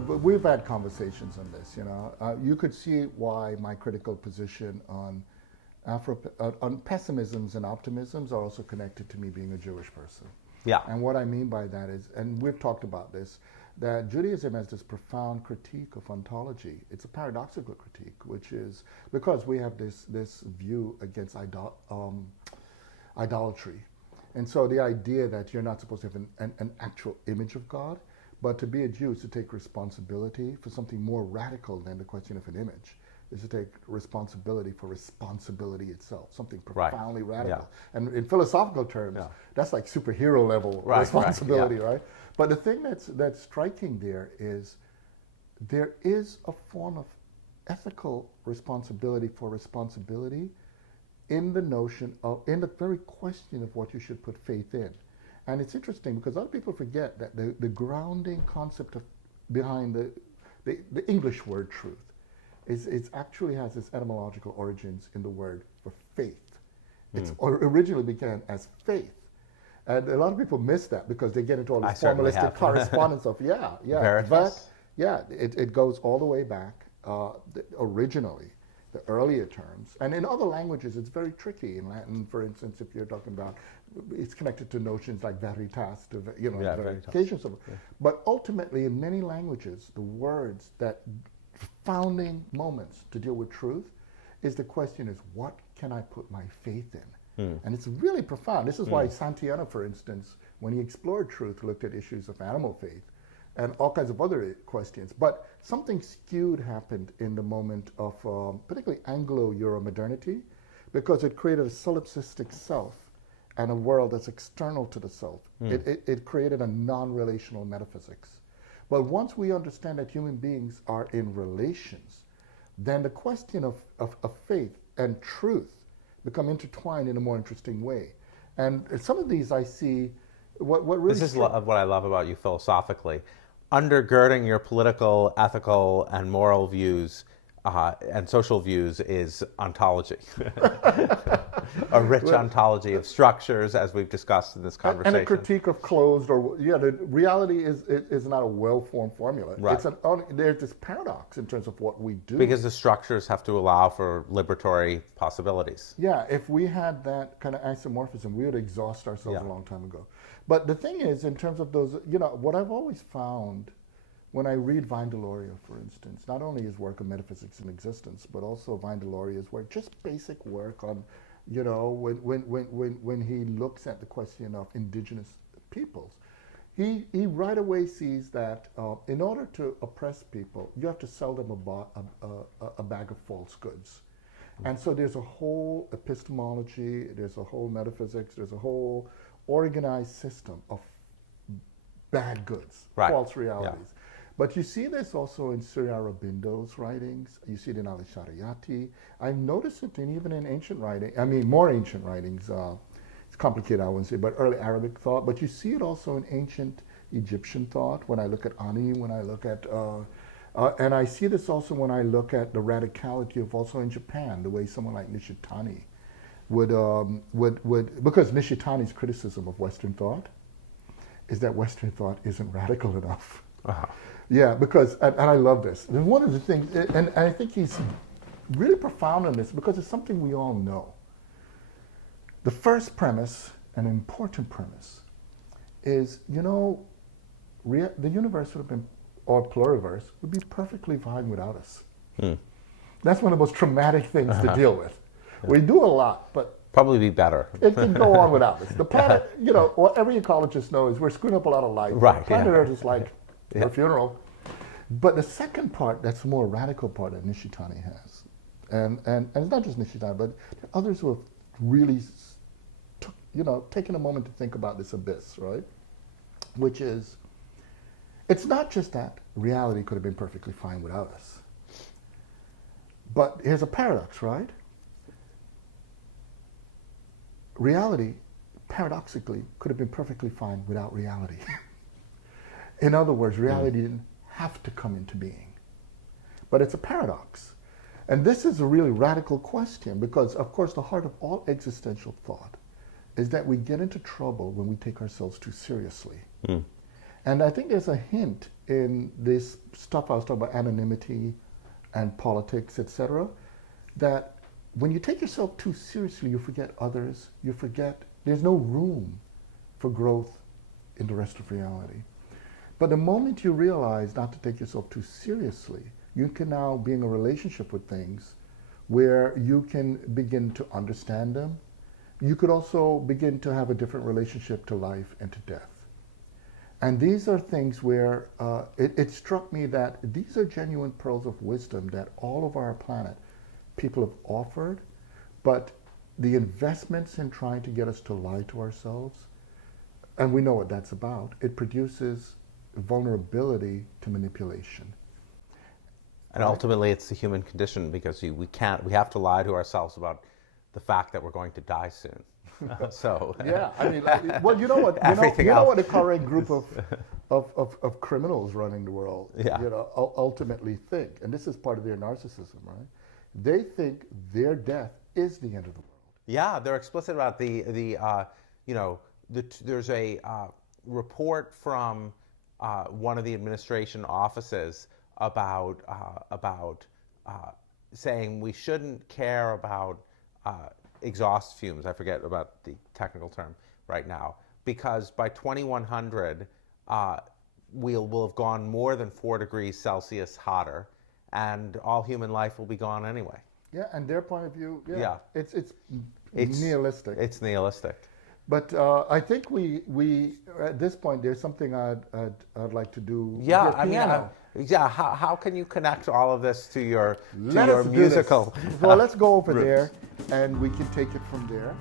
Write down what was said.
But we've had conversations on this, you know. You could see why my critical position on on pessimisms and optimisms are also connected to me being a Jewish person. Yeah. And what I mean by that is, and we've talked about this, that Judaism has this profound critique of ontology. It's a paradoxical critique, which is because we have this view against idolatry. And so the idea that you're not supposed to have an actual image of God, but to be a Jew is to take responsibility for something more radical than the question of an image, is to take responsibility for responsibility itself, something profoundly radical. Yeah. And in philosophical terms, that's like superhero level responsibility, right? But the thing that's striking there is a form of ethical responsibility for responsibility in the notion of, in the very question of what you should put faith in. And it's interesting because other people forget that the grounding concept of behind the English word truth is it actually has its etymological origins in the word for faith. It's originally began as faith. And a lot of people miss that because they get into all this formalistic correspondence of Veritas. But it goes all the way back originally, the earlier terms. And in other languages, it's very tricky. In Latin, for instance, if you're talking about, it's connected to notions like veritas, to, verifications of it. Yeah. But ultimately, in many languages, the words that founding moments to deal with truth is the question is, what can I put my faith in? And it's really profound. This is why Santayana, for instance, when he explored truth, looked at issues of animal faith and all kinds of other questions. But something skewed happened in the moment of particularly Anglo-Euro modernity, because it created a solipsistic self and a world that's external to the self. It created a non-relational metaphysics. But once we understand that human beings are in relations, then the question of faith and truth become intertwined in a more interesting way. And some of these I see, what really... This is what I love about you philosophically. Undergirding your political, ethical, and moral views and social views is ontology. A rich ontology of structures, as we've discussed in this conversation. And a critique of closed, the reality is not a well-formed formula. Right. There's this paradox in terms of what we do. Because the structures have to allow for liberatory possibilities. Yeah, if we had that kind of isomorphism, we would exhaust ourselves a long time ago. But the thing is, in terms of those, what I've always found when I read Vine Deloria, for instance, not only his work on metaphysics and existence, but also Vine Deloria's work, just basic work on, when he looks at the question of indigenous peoples, he right away sees that in order to oppress people, you have to sell them a bag of false goods. And so there's a whole epistemology, there's a whole metaphysics, there's a whole organized system of bad goods, false realities. Yeah. But you see this also in Surya Aurobindo's writings. You see it in Ali Shariati. I've noticed it even in ancient writing. I mean, more ancient writings. It's complicated, I wouldn't say, but early Arabic thought. But you see it also in ancient Egyptian thought. When I look at Ani, when I look at, and I see this also when I look at the radicality of also in Japan, the way someone like Nishitani would because Nishitani's criticism of Western thought is that Western thought isn't radical enough. Uh-huh. Yeah, because, and I love this. And one of the things, and I think he's really profound on this because it's something we all know. The first premise, an important premise, is, the universe would have been, or pluriverse, would be perfectly fine without us. That's one of the most traumatic things to deal with. Yeah. We do a lot, but probably be better. It can go on without us. The planet, what every ecologist knows, we're screwing up a lot of life. Right. Planet Earth is like a funeral. But the second part, that's the more radical part that Nishitani has. And it's not just Nishitani, but others who have really, taken a moment to think about this abyss, right? Which is, it's not just that reality could have been perfectly fine without us. But here's a paradox, right? Reality, paradoxically, could have been perfectly fine without reality. In other words, reality didn't have to come into being. But it's a paradox. And this is a really radical question because, of course, the heart of all existential thought is that we get into trouble when we take ourselves too seriously. And I think there's a hint in this stuff I was talking about, anonymity and politics, etc., that when you take yourself too seriously, you forget others, you forget there's no room for growth in the rest of reality. But the moment you realize not to take yourself too seriously, you can now be in a relationship with things where you can begin to understand them. You could also begin to have a different relationship to life and to death. And these are things where it struck me that these are genuine pearls of wisdom that all of our planet people have offered, but the investments in trying to get us to lie to ourselves, and we know what that's about, it produces vulnerability to manipulation. And ultimately, it's the human condition, because we have to lie to ourselves about the fact that we're going to die soon. So yeah, I mean, well, you know what, you know what the current group of criminals running the world, yeah. Ultimately think, and this is part of their narcissism, right? They think their death is the end of the world. Yeah, they're explicit about there's a report from one of the administration offices about saying we shouldn't care about exhaust fumes. I forget about the technical term right now, because by 2100 we'll have gone more than 4 degrees Celsius hotter, and all human life will be gone anyway. Yeah, and their point of view, yeah. It's nihilistic. It's nihilistic. But I think we at this point there's something I'd like to do. Yeah, with piano. How can you connect all of this to your musical? Well, let's go over there, and we can take it from there.